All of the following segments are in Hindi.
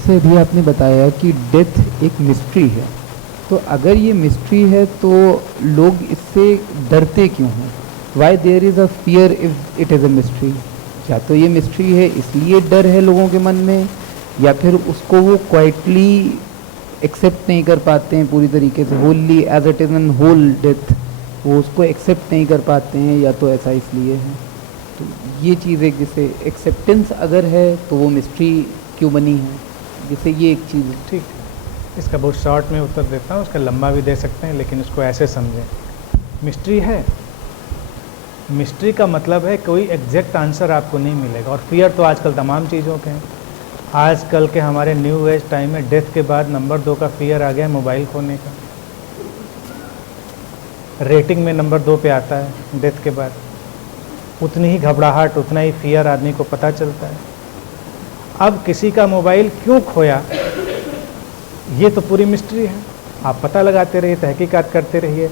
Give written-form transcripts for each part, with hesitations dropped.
जैसे अभी आपने बताया कि डेथ एक मिस्ट्री है, तो अगर ये मिस्ट्री है तो लोग इससे डरते क्यों हैं? Why there is a fear if it is a mystery? या तो ये मिस्ट्री है इसलिए डर है लोगों के मन में, या फिर उसको वो क्वाइटली एक्सेप्ट नहीं कर पाते हैं पूरी तरीके से, holy as it is an whole death, वो उसको एक्सेप्ट नहीं कर पाते हैं, या तो ऐसा इसलिए है। तो ये चीज़ एक, जैसे एक्सेप्टेंस अगर है तो वो मिस्ट्री क्यों बनी है, जैसे ये एक चीज़। ठीक है, इसका बहुत शॉर्ट में उत्तर देता हूँ, उसका लंबा भी दे सकते हैं, लेकिन इसको ऐसे समझें। मिस्ट्री है, मिस्ट्री का मतलब है कोई एग्जैक्ट आंसर आपको नहीं मिलेगा। और फियर तो आजकल तमाम चीज़ों के हैं। आजकल के हमारे न्यू एज टाइम में डेथ के बाद नंबर 2 का फियर आ गया है मोबाइल खोने का। रेटिंग में नंबर 2 पे आता है डेथ के बाद। उतनी ही घबराहट, उतना ही फियर आदमी को पता चलता है। अब किसी का मोबाइल क्यों खोया, ये तो पूरी मिस्ट्री है। आप पता लगाते रहिए, तहकीकात करते रहिए।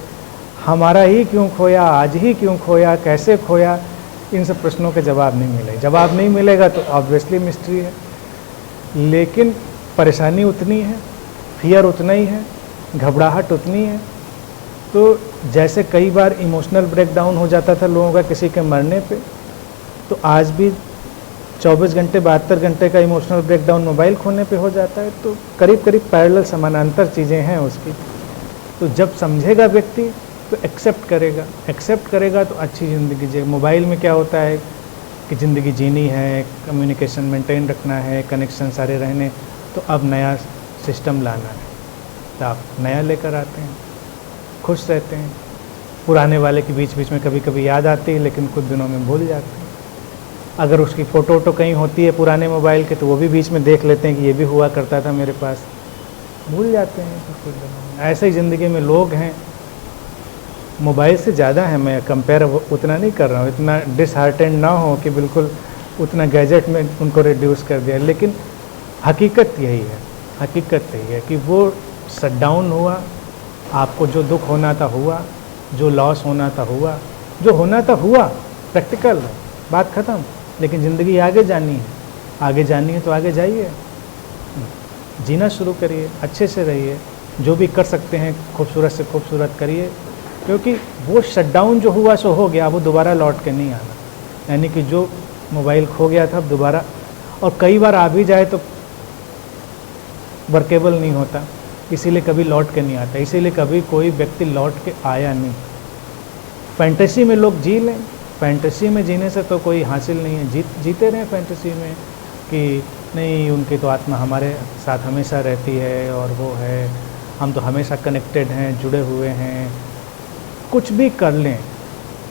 हमारा ही क्यों खोया, आज ही क्यों खोया, कैसे खोया, इन सब प्रश्नों के जवाब नहीं मिलेगा। जवाब नहीं मिलेगा तो ऑब्वियसली मिस्ट्री है। लेकिन परेशानी उतनी है, फियर उतना ही है, घबराहट उतनी है। तो जैसे कई बार इमोशनल ब्रेकडाउन हो जाता था लोगों का किसी के मरने पे, तो आज भी 24 घंटे 72 घंटे का इमोशनल ब्रेकडाउन मोबाइल खोने पे हो जाता है। तो करीब करीब पैरेलल समानांतर चीज़ें हैं उसकी। तो जब समझेगा व्यक्ति तो एक्सेप्ट करेगा तो अच्छी ज़िंदगी जिए। मोबाइल में क्या होता है कि ज़िंदगी जीनी है, कम्युनिकेशन मेंटेन रखना है, कनेक्शन सारे रहने, तो अब नया सिस्टम लाना है, तो आप नया लेकर आते हैं, खुश रहते हैं। पुराने वाले की बीच बीच में कभी कभी याद आती है, लेकिन कुछ दिनों में भूल जाते हैं। अगर उसकी फ़ोटो वोटो कहीं होती है पुराने मोबाइल के, तो वो भी बीच में देख लेते हैं कि ये भी हुआ करता था मेरे पास, भूल जाते हैं कुछ दिनों में। ऐसे ही ज़िंदगी में लोग हैं, मोबाइल से ज़्यादा है। मैं कंपेयर उतना नहीं कर रहा हूँ, इतना डिसहार्टेंड ना हो कि बिल्कुल उतना गैजेट में उनको रिड्यूस कर दिया। लेकिन हकीकत यही है कि वो शट डाउन हुआ, आपको जो दुख होना था हुआ, जो लॉस होना था हुआ, जो होना था हुआ, प्रैक्टिकल बात ख़त्म। लेकिन ज़िंदगी आगे जानी है तो आगे जाइए, जीना शुरू करिए, अच्छे से रहिए, जो भी कर सकते हैं खूबसूरत से खूबसूरत करिए। क्योंकि वो शटडाउन जो हुआ सो हो गया, वो दोबारा लौट के नहीं आना। यानी कि जो मोबाइल खो गया था दोबारा, और कई बार आ भी जाए तो वर्केबल नहीं होता, इसीलिए कभी लौट के नहीं आता, इसीलिए कभी कोई व्यक्ति लौट के आया नहीं। फैंटेसी में लोग जी लें, फैंटेसी में जीने से तो कोई हासिल नहीं है। जीते रहें फैंटेसी में कि नहीं, उनकी तो आत्मा हमारे साथ हमेशा रहती है और वो है, हम तो हमेशा कनेक्टेड हैं, जुड़े हुए हैं। कुछ भी कर लें,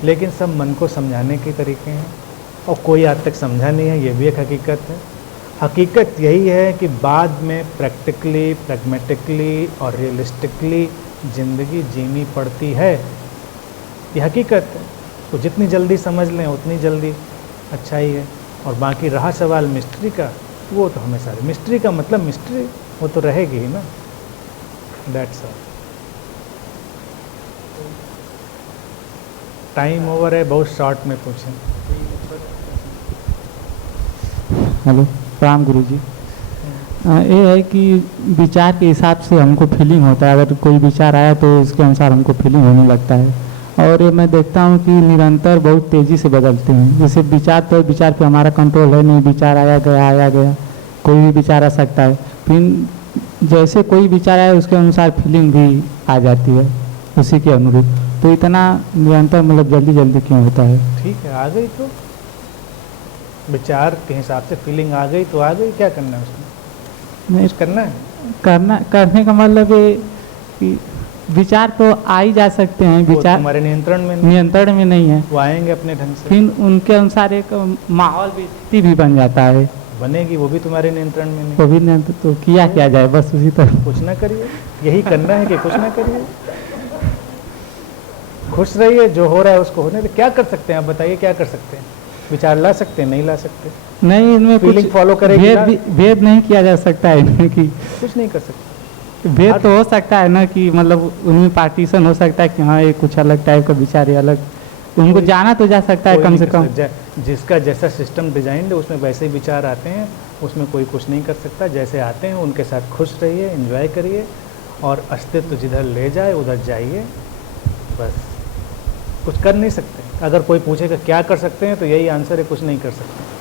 लेकिन सब मन को समझाने के तरीके हैं, और कोई आज तक समझा नहीं है, ये भी एक हकीकत है। हकीकत यही है कि बाद में प्रैक्टिकली, प्रैग्मेटिकली और रियलिस्टिकली ज़िंदगी जीनी पड़ती है, ये हकीकत है। तो जितनी जल्दी समझ लें उतनी जल्दी अच्छा ही है। और बाकी रहा सवाल मिस्ट्री का, वो तो हमेशा मिस्ट्री का मतलब मिस्ट्री वो तो रहेगी ही ना। That's all. टाइम ओवर है, बहुत शॉर्ट में पूछें। हेलो, प्रणाम गुरु जी। ये है कि विचार के हिसाब से हमको फीलिंग होता है। अगर कोई विचार आया तो उसके अनुसार हमको फीलिंग होने लगता है, और ये मैं देखता हूँ कि निरंतर बहुत तेज़ी से बदलते हैं। जैसे विचार पे हमारा कंट्रोल है नहीं, विचार आया गया, कोई भी विचार आ सकता है। फिर जैसे कोई विचार आया उसके अनुसार फीलिंग भी आ जाती है उसी के अनुरूप। तो इतना निरंतर मतलब जल्दी क्यों होता है? ठीक है, आ गई तो विचार के हिसाब से फीलिंग आ गई तो आ गई, क्या करना है उसमें? नहीं, करने का मतलब ये कि विचार तो आ ही जा सकते हैं। विचार हमारे नियंत्रण में नहीं है, वो आएंगे अपने ढंग से। फिर उनके अनुसार एक माहौल भी, स्थिति भी बन जाता है, बनेगी, वो भी तुम्हारे नियंत्रण में नहीं। वो भी नियंत्रण, तो किया जाए बस उसी तरह। कुछ ना करिए, यही करना है कि कुछ ना करिए, खुश रहिए, जो हो रहा है उसको होने दे। क्या कर सकते हैं आप बताइए, क्या कर सकते हैं? विचार ला सकते हैं, नहीं ला सकते? नहीं, इनमें फीलिंग फॉलो करेगी, भेद नहीं किया जा सकता है इनमें कि कुछ नहीं कर सकते। भेद तो हो सकता है ना कि मतलब उनमें पार्टीशन हो सकता है कि हाँ ये कुछ अलग टाइप का विचार है, अलग उनको जाना तो जा सकता है कम से कम। जिसका जैसा सिस्टम डिजाइन है उसमें वैसे ही विचार आते हैं, उसमें कोई कुछ नहीं कर सकता। जैसे आते हैं उनके साथ खुश रहिए, एंजॉय करिए, और अस्तित्व जिधर ले जाए उधर जाइए, बस। कुछ कर नहीं सकते। अगर कोई पूछेगा क्या कर सकते हैं, तो यही आंसर है, कुछ नहीं कर सकते।